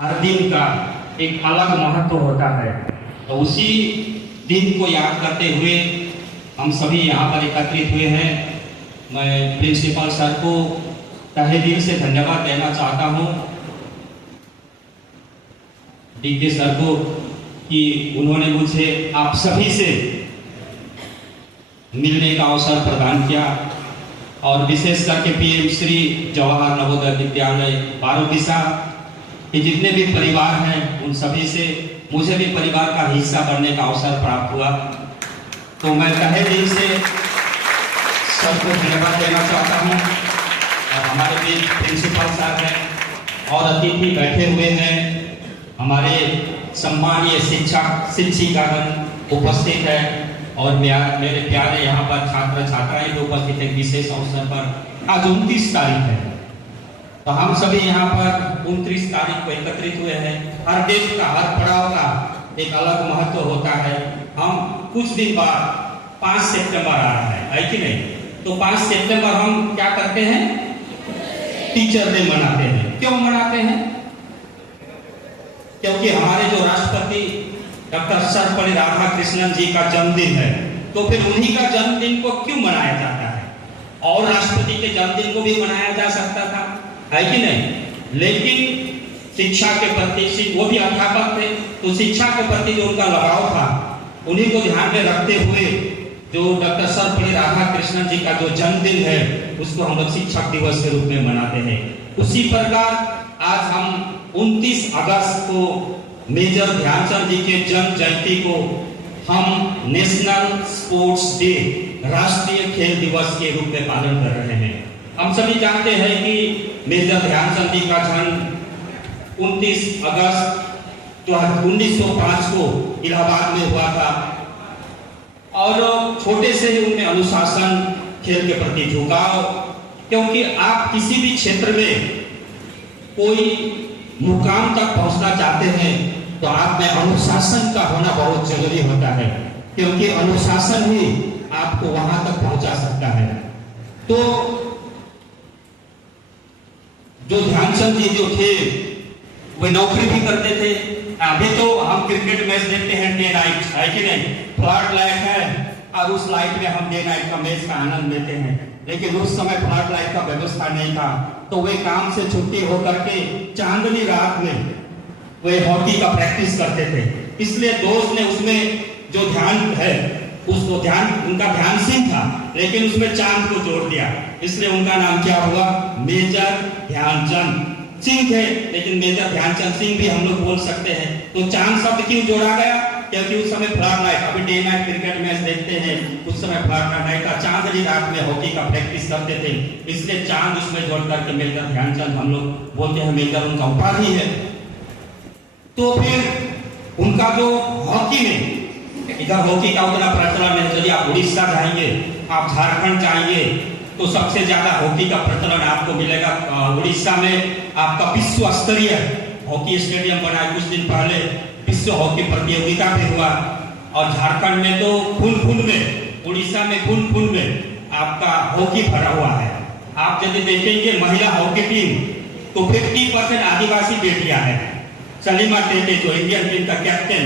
हर दिन का एक अलग महत्व होता है। तो उसी दिन को याद करते हुए हम सभी यहाँ पर एकत्रित हुए हैं। मैं प्रिंसिपल सर को तहे दिल से धन्यवाद देना चाहता हूँ, डीके सर को, कि उन्होंने मुझे आप सभी से मिलने का अवसर प्रदान किया, और विशेष करके पीएम श्री जवाहर नवोदय विद्यालय बारोदिशा के जितने भी परिवार हैं उन सभी से मुझे भी परिवार का हिस्सा बनने का अवसर प्राप्त हुआ। तो मैं तहे दिल से सबको धन्यवाद देना चाहता हूँ। और हमारे बीच प्रिंसिपल साहब हैं और अतिथि बैठे हुए हैं, हमारे सम्मानीय शिक्षिकागण उपस्थित है, और मेरे प्यारे यहाँ पर छात्र छात्राएं जो उपस्थित हैं विशेष अवसर पर। आज 29 तारीख है, तो हम सभी यहाँ पर 29 तारीख को एकत्रित हुए हैं। हर देश का हर पड़ाव का एक अलग महत्व होता है। हम कुछ दिन बाद 5 सितंबर आ रहा है कि नहीं? तो 5 सितंबर हम क्या करते हैं? टीचर डे मनाते हैं। क्यों मनाते हैं? क्योंकि हमारे जो राष्ट्रपति डॉक्टर सर्वपल्ली राधाकृष्णन जी का जन्मदिन है। तो फिर उन्हीं का जन्मदिन को क्यों मनाया जाता है? और राष्ट्रपति के जन्मदिन को भी मनाया जा सकता था, है कि नहीं? लेकिन शिक्षा के प्रति, वो भी अध्यापक थे, तो शिक्षा के प्रति जो उनका लगाव था उन्हीं को ध्यान में रखते हुए जो डॉक्टर सर्वपल्ली राधाकृष्णन जी का जो जन्मदिन है उसको हम लोग शिक्षक दिवस के रूप में मनाते हैं। उसी प्रकार आज हम 29 अगस्त को मेजर ध्यानचंद जी के जन्म जयंती को हम नेशनल स्पोर्ट्स डे, राष्ट्रीय खेल दिवस के रूप में पालन कर रहे हैं। हम सभी जानते हैं कि मेजर ध्यानचंद जी का जन्म 29 अगस्त 1905 को इलाहाबाद में हुआ था, और छोटे से ही उनमें अनुशासन, खेल के प्रति झुकाव, क्योंकि आप किसी भी क्षेत्र में कोई मुकाम तक पहुंचना चाहते हैं तो आप में अनुशासन का होना बहुत जरूरी होता है, क्योंकि अनुशासन ही आपको वहां तक पहुंचा सकता है। तो जो ध्यानचंद जी जो थे वे नौकरी भी करते थे। अभी तो हम क्रिकेट मैच देखते हैं डे नाइट, है कि नहीं? फ्लड लाइट है और उस लाइट में हम डे नाइट का मैच का आनंद लेते हैं, लेकिन उस समय फ्लड लाइट का व्यवस्था नहीं था। तो वे काम से छुट्टी होकर के चांदनी रात में वे हॉकी का प्रैक्टिस करते थे। इसलिए दोस्त ने उसमें जो ध्यान है उसको उनका ध्यान सिंह था, लेकिन उसमें चांद को जोड़ दिया, इसलिए उनका नाम क्या हुआ? मेजर ध्यानचंद सिंह थे, लेकिन मेजर ध्यानचंद सिंह भी हम लोग बोल सकते हैं। तो चांद शब्द क्यों जोड़ा गया? क्योंकि उस समय फ्लड लाइट, अभी डे नाइट क्रिकेट मैच देखते हैं, उस समय फ्लड लाइट का चांदनी रात में हॉकी का प्रैक्टिस करते थे, इसलिए चांद उसमें जोड़ करके मेजर ध्यानचंद हम लोग बोलते हैं, मेजर उनका उपाधि है। तो फिर उनका जो हॉकी में, इधर हॉकी का उतना प्रचलन है, यदि आप उड़ीसा जाएंगे, आप झारखंड जाएंगे, तो सबसे ज्यादा हॉकी का प्रचलन आपको मिलेगा उड़ीसा में। आपका विश्व स्तरीय हॉकी स्टेडियम बना है, कुछ दिन पहले विश्व हॉकी प्रतियोगिता भी हुआ, और झारखंड में तो खून में, उड़ीसा में खून में आपका हॉकी भरा हुआ है। आप यदि देखेंगे महिला हॉकी टीम तो 50% आदिवासी बेटियां हैं। सलीमा टेटे जो इंडियन टीम का कैप्टन,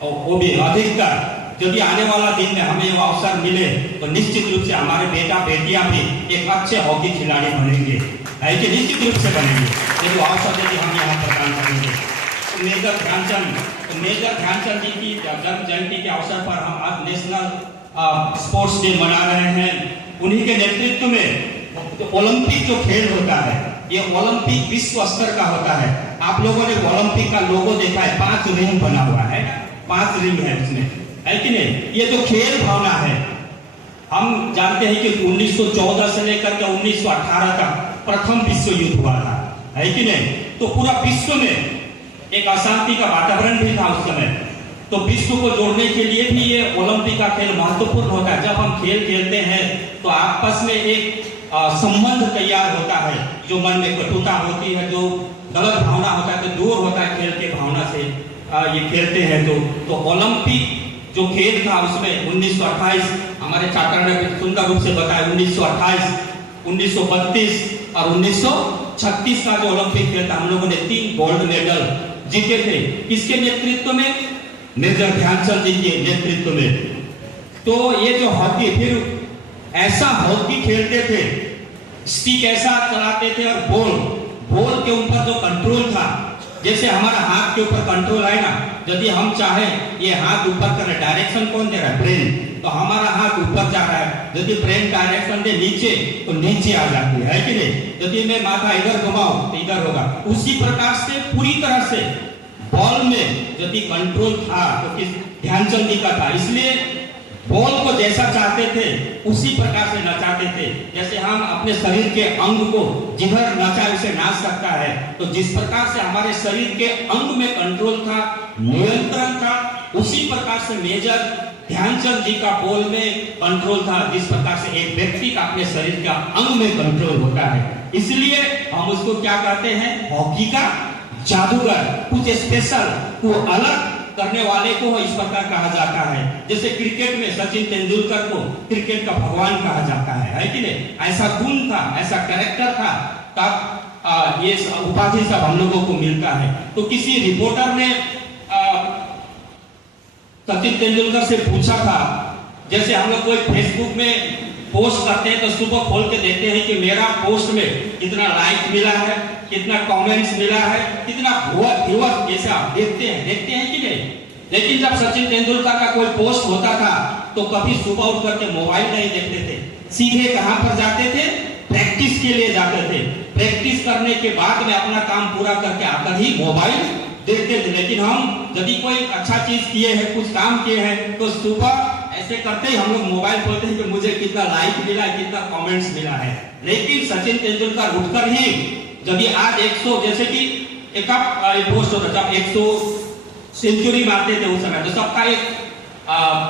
और वो भी अधिकतर, यदि आने वाला दिन में हमें वो अवसर मिले तो निश्चित रूप से हमारे बेटा बेटियां भी एक अच्छे हॉकी खिलाड़ी बनेंगे, है कि निश्चित रूप से बनेंगे, ये जो अवसर यदि हम यहाँ प्रदान करेंगे। तो मेजर ध्यानचंद जी की जन्म जयंती के अवसर पर हम आज नेशनल स्पोर्ट्स डे मना रहे हैं। उन्हीं के नेतृत्व में ओलंपिक जो खेल होता है, ये ओलंपिक विश्व स्तर का होता है। आप लोगों ने ओलंपिक का लोगो देखा है, 5 रिंग बना हुआ है, 5 रिंग है उसमें, है कि नहीं? ये जो खेल भावना है, हम जानते हैं कि 1914 से लेकर के 1918 तक प्रथम विश्व युद्ध हुआ था, है कि नहीं? तो पूरा विश्व में एक अशांति का वातावरण भी था उस समय। तो विश्व को जोड़ने के लिए भी ये ओलंपिक का खेल महत्वपूर्ण होता है। जब हम खेल खेलते हैं तो आपस में एक संबंध तैयार होता है, जो मन में कटुता होती है, जो गलत भावना होता है, तो दूर होता है खेल के भावना से। ये खेलते हैं तो ओलंपिक जो खेल था उसमें 1928, हमारे छात्रों ने सुंदर रूप से बताया, 1928, 1932 और 19 1936 का जो ओलंपिक खेल था, हम लोगों ने 3 गोल्ड मेडल जीते थे। किसके नेतृत्व में? मेजर ध्यानचंद जी के नेतृत्व में। तो ये जो हॉकी, फिर ऐसा हॉकी खेलते थे, स्टिक ऐसा चलाते थे और बॉल के ऊपर जो कंट्रोल था, जैसे हमारा हाथ के ऊपर कंट्रोल है ना, यदि हम चाहे ये हाथ ऊपर कर, डायरेक्शन कौन दे रहा है? ब्रेन। तो हमारा हाथ ऊपर जा रहा है, यदि ब्रेन डायरेक्शन दे नीचे तो नीचे आ जाती है कि नहीं? यदि मैं माथा इधर घुमाऊं तो इधर होगा। उसी प्रकार से पूरी तरह से बॉल में यदि कंट्रोल था तो किस ध्यानचंद जी का था। इसलिए बॉल को जैसा चाहते थे उसी प्रकार से नचाते थे। जैसे हम अपने शरीर के अंग को जिधर नचा उसे नाच सकता है, तो जिस प्रकार से हमारे शरीर के अंग में कंट्रोल था, नियंत्रण था, उसी प्रकार से मेजर ध्यानचंद जी का बॉल में कंट्रोल था, जिस प्रकार से एक व्यक्ति का अपने शरीर का अंग में कंट्रोल होता है। इसलिए हम उसको क्या कहते हैं? हॉकी का जादूगर। कुछ स्पेशल, को अलग करने वाले को इस प्रकार कहा जाता है। जैसे क्रिकेट में सचिन तेंदुलकर को क्रिकेट का भगवान कहा जाता है कि नहीं? ऐसा गुण था, ऐसा कैरेक्टर था, तब ये उपाधि सब हम लोगों को मिलता है। तो किसी रिपोर्टर ने सचिन तेंदुलकर से पूछा था, जैसे हम लोग कोई फेसबुक में पोस्ट करते हैं तो सुबह खोल के देखते हैं कि मेरा पोस्ट में कितना लाइक मिला है, कितना कमेंट्स मिला है, कितना व्यूअर्स, जैसा देखते हैं कि नहीं? लेकिन जब सचिन तेंदुलकर का कोई पोस्ट होता था तो कभी सुबह उठ करके मोबाइल नहीं देखते थे, सीधे कहां पर जाते थे? प्रैक्टिस के लिए जाते थे। प्रैक्टिस करने के बाद में अपना काम पूरा करके आकर ही मोबाइल देखते थे। लेकिन हम यदि कोई अच्छा चीज किए हैं, कुछ काम किए हैं, तो सुबह ऐसे करते ही हम लोग मोबाइल खोलते हैं कि मुझे कितना लाइक मिला है, कितना कमेंट्स मिला है। लेकिन सचिन तेंदुलकर उठकर ही, यदि आज 100, जैसे कि एक पोस्ट होता था, 100 सेंचुरी मारते थे उस समय, तो सबका एक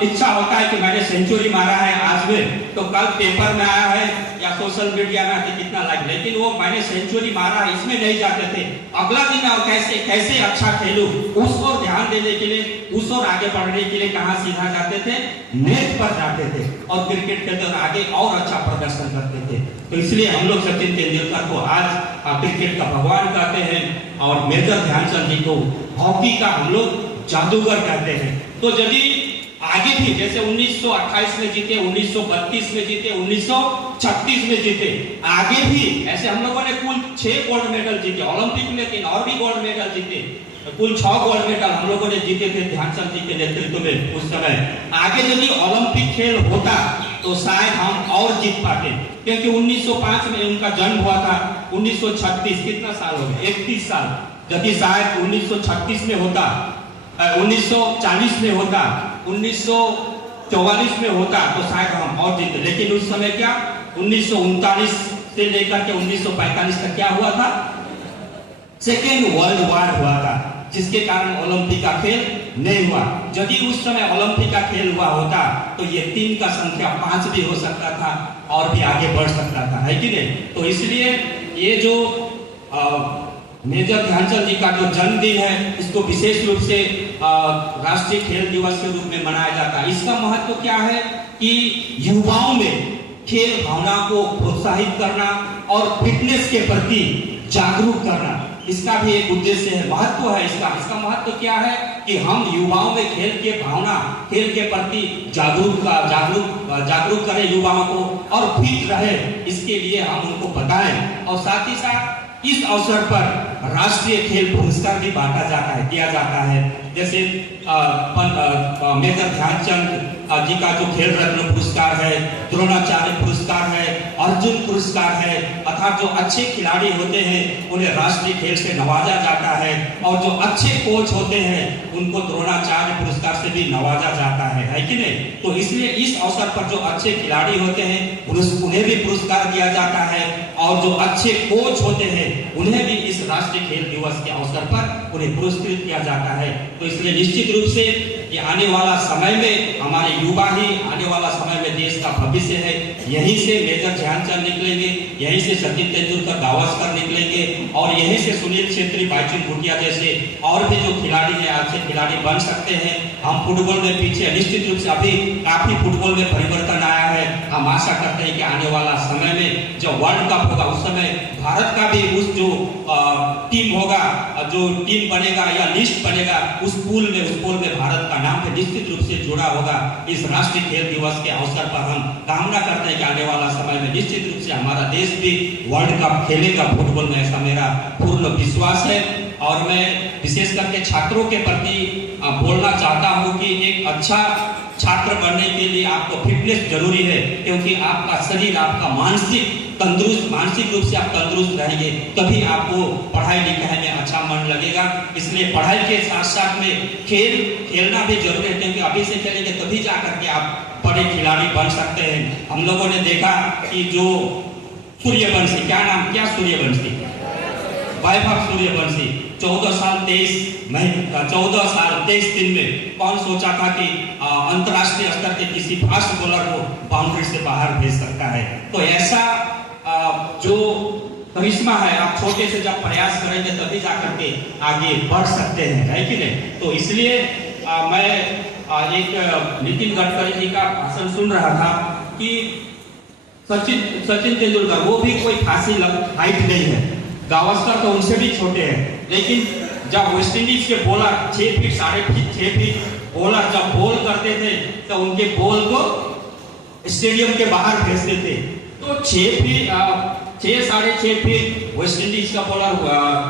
इच्छा होता है कि मैंने सेंचुरी मारा है आज में, तो कल पेपर में आया है या सोशल मीडिया में कि कितना लाइक। लेकिन वो मैंने सेंचुरी मारा है इसमें नहीं जाते थे, अगला दिन और कैसे अच्छा खेलूं, उस पर ध्यान देने के लिए, उस और आगे बढ़ने के लिए कहां सीधा जाते थे? नेट पर जाते थे और क्रिकेट खेलते और आगे और अच्छा प्रदर्शन करते थे। तो इसलिए हम लोग सचिन तेंदुलकर को आज क्रिकेट का भगवान कहते हैं और मेजर ध्यानचंद जी को हॉकी का हम लोग जादूगर कहते हैं। तो यदि आगे भी जैसे 1928 में जीते, 1932 में जीते, 1936 में जीते, आगे भी ऐसे हम लोगों ने कुल 6 गोल्ड मेडल जीते ओलंपिक में, 3 और भी गोल्ड मेडल जीते, कुल 6 गोल्ड मेडल हम लोगों ने जीते थे ध्यानचंद जी के नेतृत्व में उस समय। आगे यदि ओलंपिक खेल होता तो शायद हम और जीत पाते, क्योंकि 1905 में उनका जन्म हुआ था। 1936 कितना साल हो गए? 31 साल। यदि शायद 1936 में होता, 1940 में होता, 1944 में होता तो शायद हम और जीते। लेकिन उस समय क्या, 1939 से लेकर के 1945 तक क्या हुआ था? सेकेंड वर्ल्ड वॉर हुआ था, जिसके कारण ओलंपिक का खेल नहीं हुआ। यदि उस समय ओलंपिक का खेल हुआ होता तो ये 3 का संख्या 5 भी हो सकता था और भी आगे बढ़ सकता था, है कि नहीं? तो इसलिए ये जो मेजर ध्यानचंद जी का जो जन्मदिन है, इसको विशेष रूप से राष्ट्रीय खेल दिवस के रूप में मनाया जाता है। इसका महत्व क्या है कि युवाओं में खेल भावना को प्रोत्साहित करना और फिटनेस के प्रति जागरूक करना, इसका भी एक उद्देश्य है, महत्व है इसका महत्व क्या है कि हम युवाओं में खेल के भावना, खेल के प्रति जागरूक करें युवाओं को और फिट रहे, इसके लिए हम उनको बताएं। और साथ ही साथ इस अवसर पर राष्ट्रीय खेल पुरस्कार भी बांटा जाता है, दिया जाता है। जैसे मेजर ध्यानचंद जी का जो खेल रत्न पुरस्कार है, द्रोणाचार्य पुरस्कार है, अर्जुन पुरस्कार है, अर्थात जो अच्छे खिलाड़ी होते हैं उन्हें राष्ट्रीय खेल से नवाजा जाता है, और जो अच्छे कोच होते हैं उनको द्रोणाचार्य पुरस्कार से भी नवाजा जाता है कि नहीं? तो इसलिए इस अवसर पर जो अच्छे खिलाड़ी होते हैं उन्हें भी पुरस्कार दिया जाता है, और जो अच्छे कोच होते हैं उन्हें भी इस राष्ट्रीय खेल दिवस के अवसर पर उन्हें पुरस्कृत किया जाता है। तो इसलिए निश्चित रूप से ये आने वाला समय में हमारे युवा ही आने वाला समय में देश का भविष्य है। यहीं से मेजर ध्यानचंद निकलेंगे, यहीं से सचिन तेंदुलकर, गावस्कर निकलेंगे, और यहीं से सुनील छेत्री, भाईचुंग भूटिया जैसे और भी जो खिलाड़ी हैं अच्छे खिलाड़ी बन सकते हैं। हम फुटबॉल में पीछे, निश्चित रूप से अभी काफी फुटबॉल में परिवर्तन आया है। हम आशा करते हैं कि आने वाला समय में जब वर्ल्ड कप होगा उस समय भारत का भी उस जो टीम होगा, जो टीम बनेगा या लिस्ट बनेगा, उस पूल में भारत का नाम भी निश्चित रूप से जुड़ा होगा। इस राष्ट्रीय खेल दिवस के अवसर पर हम कामना करते हैं कि आने वाला समय में निश्चित रूप से हमारा देश भी वर्ल्ड कप खेलेगा फुटबॉल में, ऐसा मेरा पूर्ण विश्वास है। और मैं विशेष करके छात्रों के प्रति बोलना चाहता हूं कि एक अच्छा छात्र बनने के लिए आपको फिटनेस जरूरी है, क्योंकि आपका शरीर, आपका मानसिक रूप से आप तंदुरुस्त रहेंगे, तभी आपको पढ़ाई लिखाई में अच्छा मन लगेगा। इसलिए पढ़ाई के साथ साथ में खेलना भी जरूरी है, क्योंकि अभी से खेलेंगे तभी जा करके आप बड़े खिलाड़ी बन सकते हैं। हम लोगों ने देखा कि जो सूर्यवंशी, क्या सूर्यवंशी, वैभव सूर्यवंशी 14 साल 23 दिन में कौन सोचा था कि अंतर्राष्ट्रीय स्तर के किसी फास्ट बॉलर को बाउंड्री से बाहर भेज सकता है। तो ऐसा जो करिश्मा है, आप छोटे से जब प्रयास करेंगे तभी जाकर के आगे बढ़ सकते हैं, है कि नहीं। तो इसलिए मैं एक नितिन गडकरी जी का भाषण सुन रहा था कि सचिन तेंदुलकर, वो भी कोई खासी हाइट नहीं है, गावस्कर तो उनसे भी छोटे हैं, लेकिन जब वेस्ट इंडीज के बॉलर 6 फीट 6.5 फीट बॉलर जब बॉल करते थे तो उनके बॉल को स्टेडियम के बाहर भेजते थे। तो 6 साढ़े 6 फीट वेस्ट इंडीज का बॉलर,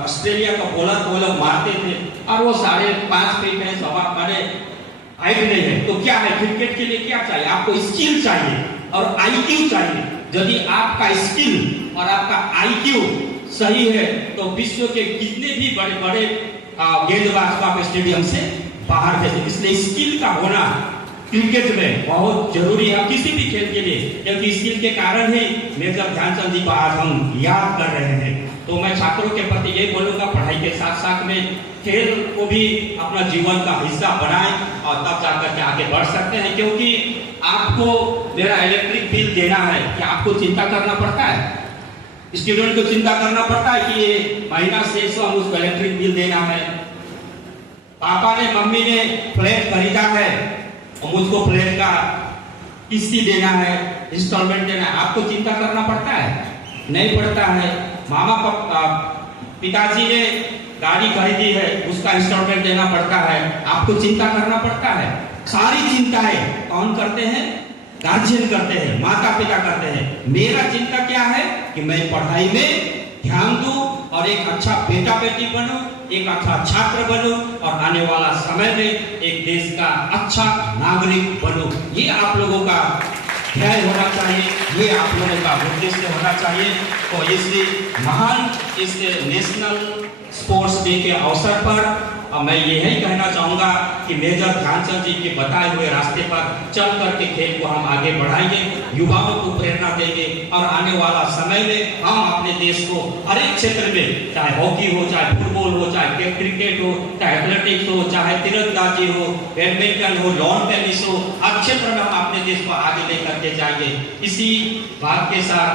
ऑस्ट्रेलिया का बॉलर वो लोग मारते थे, और वो 5.5 फीट है, सवा बड़े हाइट नहीं है। तो क्या है, क्रिकेट के लिए क्या चाहिए, आपको स्किल चाहिए और आईक्यू चाहिए। यदि आपका स्किल और आपका आईक्यू सही है तो विश्व के कितने भी बड़े बड़े गेंदबाज को आप स्टेडियम से बाहर भेजें। इसलिए स्किल का होना क्रिकेट में बहुत जरूरी है, किसी भी खेल के लिए, क्योंकि स्किल के कारण ही मेजर ध्यानचंद जी को आज हम याद कर रहे हैं। तो मैं छात्रों के प्रति ये बोलूंगा, पढ़ाई के साथ साथ में खेल को भी अपना जीवन का हिस्सा बनाएं, और तब जाकर के आगे बढ़ सकते हैं। क्योंकि आपको मेरा इलेक्ट्रिक बिल देना है, कि आपको चिंता करना पड़ता है, स्टूडेंट को चिंता करना पड़ता है कि ये महीना शेष हम उसको इलेक्ट्रिक बिल देना है। पापा ने, मम्मी ने फ्लैट खरीदा है और मुझको फ्लैट का किस्ती देना है, इंस्टॉलमेंट देना है, आपको चिंता करना पड़ता है? नहीं पड़ता है। पिताजी ने गाड़ी खरीदी है, उसका इंस्टॉलमेंट देना पड़ता है, आपको चिंता करना पड़ता है। सारी चिंताएं कौन करते हैं? गार्जियन करते हैं, माता पिता करते हैं। मेरा चिंता क्या है कि मैं पढ़ाई में ध्यान दूं और एक अच्छा बेटा बेटी बनूं, एक अच्छा छात्र बनूं, और आने वाला समय में एक देश का अच्छा नागरिक बनूं। ये आप लोगों का ध्यान होना चाहिए, ये आप लोगों का उद्देश्य होना चाहिए। तो इस नेशनल स्पोर्ट्स डे के अवसर पर मैं यही कहना चाहूंगा कि मेजर ध्यानचंद जी के बताए हुए रास्ते पर चल करके खेल को हम आगे बढ़ाएंगे, युवाओं को प्रेरणा देंगे, और आने वाला समय में हम अपने देश को हर एक क्षेत्र में, चाहे हॉकी हो, चाहे फुटबॉल हो, चाहे क्रिकेट हो, चाहे एथलेटिक्स हो, चाहे तीरंदाजी हो, बैडमिंटन हो, लॉन टेनिस हो, हर क्षेत्र में हम अपने देश को आगे लेकर के जाएंगे। इसी बात के साथ,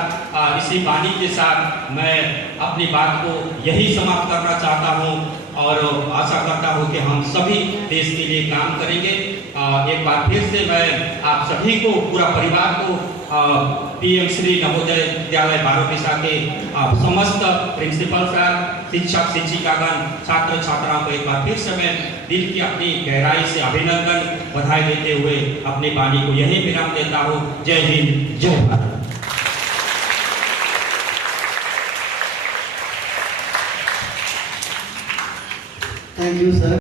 इसी वाणी के साथ मैं अपनी बात को यही समाप्त करना चाहता हूँ, और आशा करता हूं कि हम सभी देश के लिए काम करेंगे। एक बार फिर से मैं आप सभी को, पूरा परिवार को, पीएम श्री नवोदय विद्यालय बारोपिसा के समस्त प्रिंसिपल सर, शिक्षक शिक्षिकागण, छात्र छात्राओं को एक बार फिर से मैं दिल की अपनी गहराई से अभिनंदन, बधाई देते हुए अपनी वाणी को यही विराम देता हूँ। जय हिंद, जय भारत। Thank you, sir.